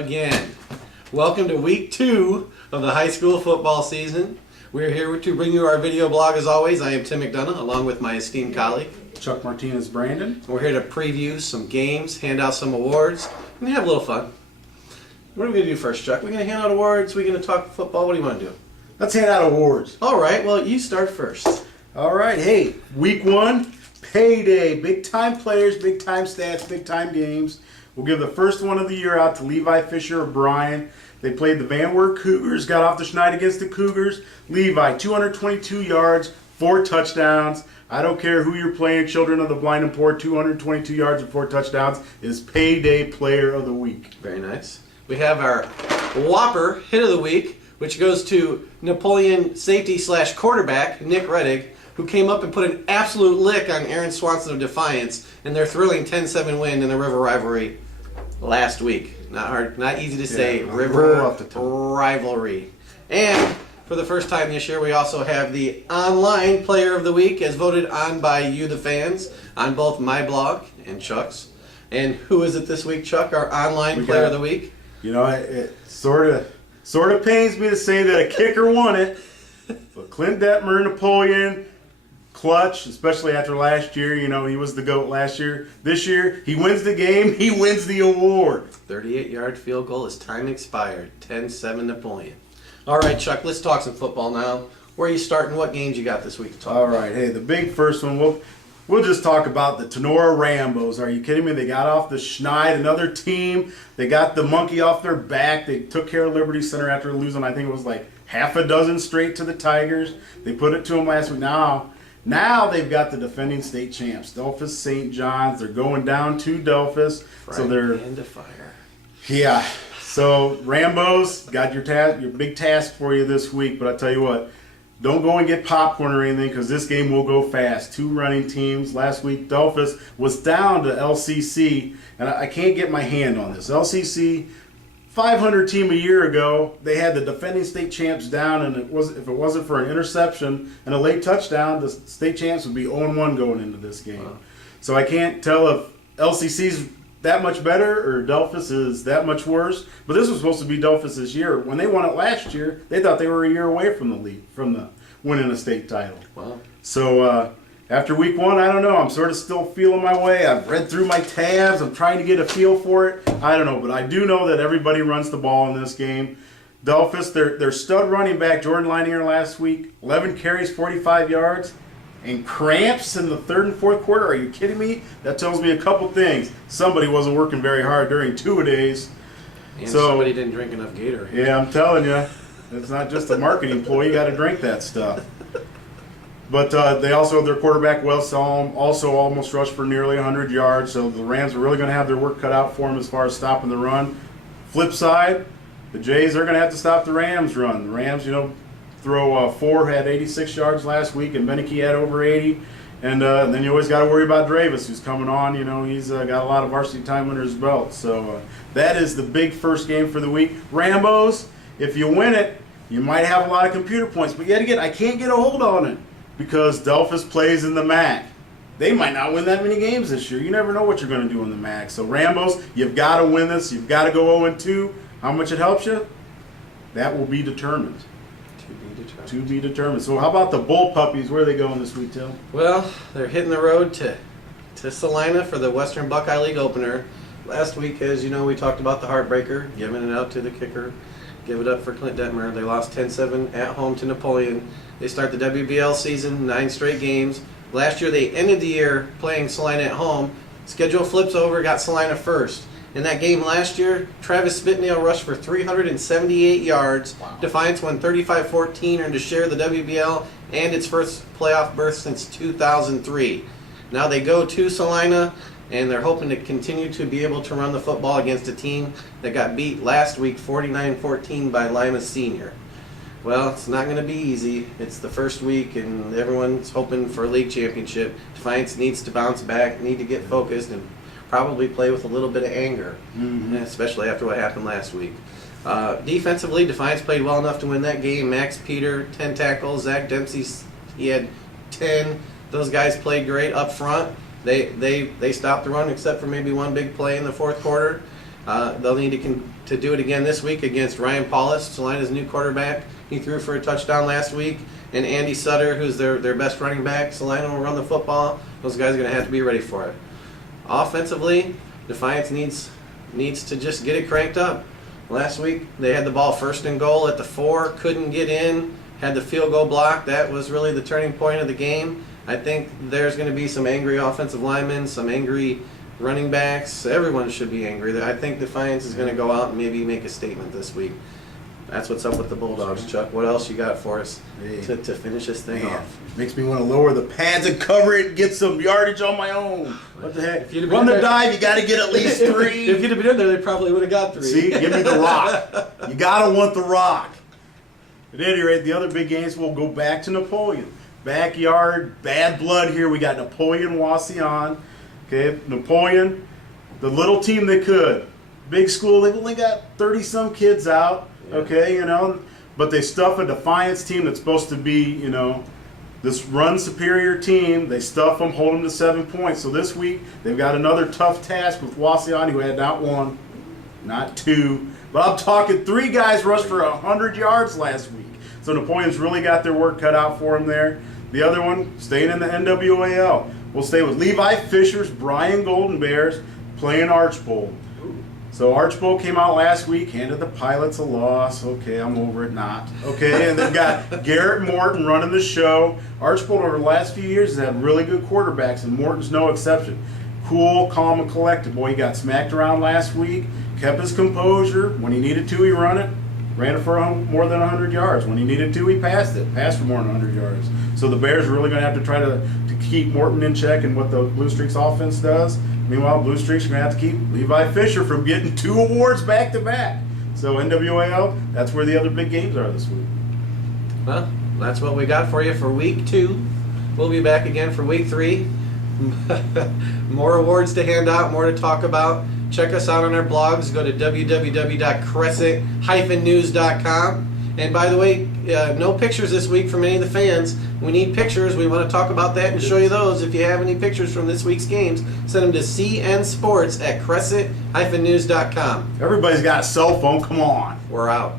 again. Welcome to week 2 of the high school football season. We're here to bring you our video blog as always. I am Tim McDonough along with my esteemed colleague, Chuck Martinez-Brandon. We're here to preview some games, hand out some awards, and have a little fun. What are we going to do first, Chuck? We're going to hand out awards? We're going to talk football? What do you want to do? Let's hand out awards. All right, well, you start first. All right, hey, week 1, payday. Big time players, big time stats, big time games. We'll give the first one of the year out to Levi Fisher of Bryan. They played the Van Wert Cougars, got off the schneid against the Cougars. Levi, 222 yards, 4 touchdowns. I don't care who you're playing, children of the blind and poor, 222 yards and 4 touchdowns is payday player of the week. Very nice. We have our Whopper hit of the week, which goes to Napoleon safety / quarterback, Nick Reddick, who came up and put an absolute lick on Aaron Swanson of Defiance in their thrilling 10-7 win in the River Rivalry last week. Not easy to say, River Rivalry. And for the first time this year, we also have the online player of the week as voted on by you, the fans, on both my blog and Chuck's. And who is it this week, Chuck, our online player of the week? You know, it sort of pains me to say that a kicker won it, but Clint Detmer, Napoleon, clutch, especially after last year. You know, he was the GOAT last year. This year, he wins the game, he wins the award. 38-yard field goal as time expired, 10-7 Napoleon. All right, Chuck, let's talk some football now. Where are you starting? What games you got this week to talk about? All right, hey, the big first one, we'll just talk about the Tenora Rambos. Are you kidding me? They got off the schneid, another team. They got the monkey off their back. They took care of Liberty Center after losing, I think it was like half a dozen straight to the Tigers. They put it to them last week. Now they've got the defending state champs, Delphus St. John's. They're going down to Delphus. So they're into fire. Yeah. So Rambos got your big task for you this week, but I tell you what, don't go and get popcorn or anything because this game will go fast. 2 running teams. Last week, Delphus was down to LCC, and I can't get my hand on this. LCC, 500 team a year ago, they had the defending state champs down, and if it wasn't for an interception and a late touchdown, the state champs would be 0-1 going into this game. Wow. So I can't tell if LCC's that much better or Delphus is that much worse. But this was supposed to be Delphus's year. When they won it last year, they thought they were a year away from the league, from the winning a state title. Wow. So after week 1, I don't know. I'm sort of still feeling my way. I've read through my tabs. I'm trying to get a feel for it. I don't know, but I do know that everybody runs the ball in this game. Delphus, their stud running back, Jordan Linear, last week, 11 carries, 45 yards. And cramps in the 3rd and 4th quarter? Are you kidding me? That tells me a couple things. Somebody wasn't working very hard during 2-a-days. And somebody didn't drink enough Gatorade. Yeah, I'm telling you. It's not just a marketing ploy. You got to drink that stuff. But they also have their quarterback, Wells also almost rushed for nearly 100 yards. So the Rams are really going to have their work cut out for them as far as stopping the run. Flip side, the Jays are going to have to stop the Rams' run. The Rams, throw 4 had 86 yards last week, and Beneke had over 80. And then you always got to worry about Dravis, who's coming on. He's got a lot of varsity time under his belt. So that is the big first game for the week. Rambos, if you win it, you might have a lot of computer points. But yet again, I can't get a hold on it because Delphus plays in the MAC. They might not win that many games this year. You never know what you're going to do in the MAC. So Rambos, you've got to win this. You've got to go 0-2. How much it helps you? That will be determined. To be determined. So how about the Bull Puppies? Where are they going this week, Tim? Well, they're hitting the road to Salina for the Western Buckeye League opener. Last week, as you know, we talked about the heartbreaker, giving it out to the kicker. Give it up for Clint Detmer. They lost 10-7 at home to Napoleon. They start the WBL season, 9 straight games. Last year, they ended the year playing Salina at home. Schedule flips over, got Salina first. In that game last year, Travis Spitnail rushed for 378 yards. Wow. Defiance won 35-14, earned a share of the WBL and its first playoff berth since 2003. Now they go to Salina, and they're hoping to continue to be able to run the football against a team that got beat last week 49-14 by Lima Senior. Well, it's not going to be easy. It's the first week, and everyone's hoping for a league championship. Defiance needs to bounce back, need to get focused, and probably play with a little bit of anger, especially after what happened last week. Defensively, Defiance played well enough to win that game. Max Peter, 10 tackles. Zach Dempsey, he had 10. Those guys played great up front. They stopped the run except for maybe one big play in the 4th quarter. They'll need to do it again this week against Ryan Paulus, Salina's new quarterback. He threw for a touchdown last week. And Andy Sutter, who's their best running back. Salina will run the football. Those guys are going to have to be ready for it. Offensively, Defiance needs to just get it cranked up. Last week, they had the ball 1st and goal at the 4, couldn't get in, had the field goal blocked. That was really the turning point of the game. I think there's going to be some angry offensive linemen, some angry running backs. Everyone should be angry. I think Defiance is going to go out and maybe make a statement this week. That's what's up with the Bulldogs, Chuck. What else you got for us to finish this thing off? Makes me want to lower the pads and cover it and get some yardage on my own. What the heck? Run the dive, you got to get at least 3. If you'd have been in there, they probably would have got 3. See, give me the rock. You got to want the rock. At any rate, the other big games will go back to Napoleon. Backyard, bad blood here. We got Napoleon Wauseon. Okay, Napoleon, the little team they could. Big school, they've only got 30-some kids out. Okay, but they stuff a Defiance team that's supposed to be, this run superior team. They stuff them, hold them to 7 points. So this week, they've got another tough task with Wauseon, who had not 1, not 2, but I'm talking 3 guys rushed for 100 yards last week. So Napoleon's really got their work cut out for them there. The other one, staying in the NWAL. We'll stay with Levi Fisher's Brian Golden Bears playing Archbold. So Archbold came out last week, handed the Pilots a loss. Okay, I'm over it, not. Okay, and they've got Garrett Morton running the show. Archbold over the last few years has had really good quarterbacks, and Morton's no exception. Cool, calm, and collected. Boy, he got smacked around last week, kept his composure. When he needed to, he ran it for more than 100 yards. When he needed to, he passed for more than 100 yards. So the Bears are really going to have to try to keep Morton in check and what the Blue Streaks offense does. Meanwhile, Blue Streaks are going to have to keep Levi Fisher from getting 2 awards back-to-back. So NWAL, that's where the other big games are this week. Well, that's what we got for you for week 2. We'll be back again for week 3. More awards to hand out, more to talk about. Check us out on our blogs. Go to www.Crescent-News.com. And by the way, no pictures this week from any of the fans. We need pictures. We want to talk about that and show you those. If you have any pictures from this week's games, send them to cnsports@Crescent-News.com. Everybody's got a cell phone. Come on. We're out.